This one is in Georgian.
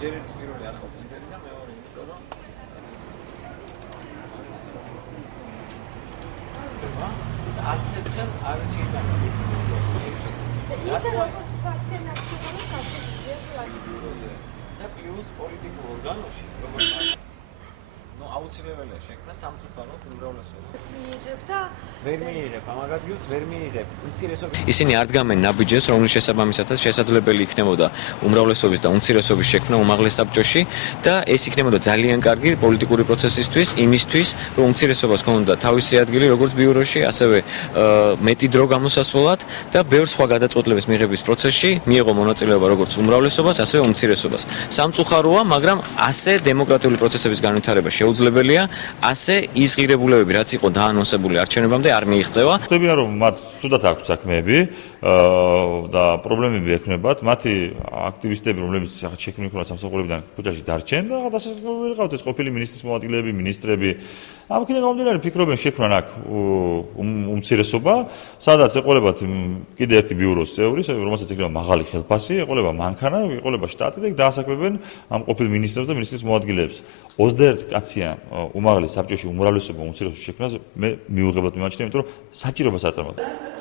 ჯერეთ პირველი არ ყოფილი ლიდერი და მეორე იმიტომ რომ არც ერთხელ არ შეიტანეს ეს ინიციატივა. ისე როგორც ფრაქცია ნაციონალურ სასამართლოზე და პლუს პოლიტიკურ ორგანოში, როგორც აუცილებელია შექმნა სამწუხაროდ უმრავლესობა. მიიღებ და ვერ მიიღებ, ამ ადგილს ვერ მიიღებ. უმცირესობის ისინი არ დგამენ ნაბიჯებს, რომლის შესაბამისათაც შესაძლებელი იქნებოდა უმრავლესობის და უმცირესობის შექმნა უმაღლეს საბჭოში და ეს იქნებოდა ძალიან კარგი პოლიტიკური პროცესისთვის, იმისთვის, რომ უმცირესობას ჰქონოდა თავისი ადგილი როგორც ბიუროში, ასევე მეტი დრო გამოსასვლელად და ბევრ სხვა გადაწყვეტილების მიღების პროცესში მიიღო მონაწილეობა როგორც უმრავლესობას, ასევე უმცირესობას. სამწუხაროა, მაგრამ ასე დემოკრატიული პროცესების განვითარება შეუძლებელია, ასე ის ღირებულებები, რაც იყო დაანონსებული არჩევნებამდე, არ მიიღწევა. ხდებია რომ მათ სუდად აქვს საქმეები და პრობლემები ექნებათ, მათი აქტივისტები, რომლებიც შექმნილი იქნა სამსახურებიდან ქუჩაში დარჩენ და დასასრულებელი ყავთ ეს ყოფილი მინისტრის მოადგილეები, მინისტრები. ამ იქიდან გამომდინარე ფიქრობენ შექმნან აქ უმცირესობა, სადაც ეყოლებათ კიდე ერთი ბიუროს წევრი, რომელსაც ეკრება მაღალი ხელფასი, ეყოლება მანქანა, ეყოლება შტატი და დაასაქმებენ ამ ყოფილ მინისტრებს და მინისტრის მოადგილეებს. 21 კაცია უმაღლეს საბჭოში უმრავლესობა უმცირესობის შექმნას მე მიუღებად მიმაჩნია, იმიტომ რომ საჭიროებას აწარმოებდა.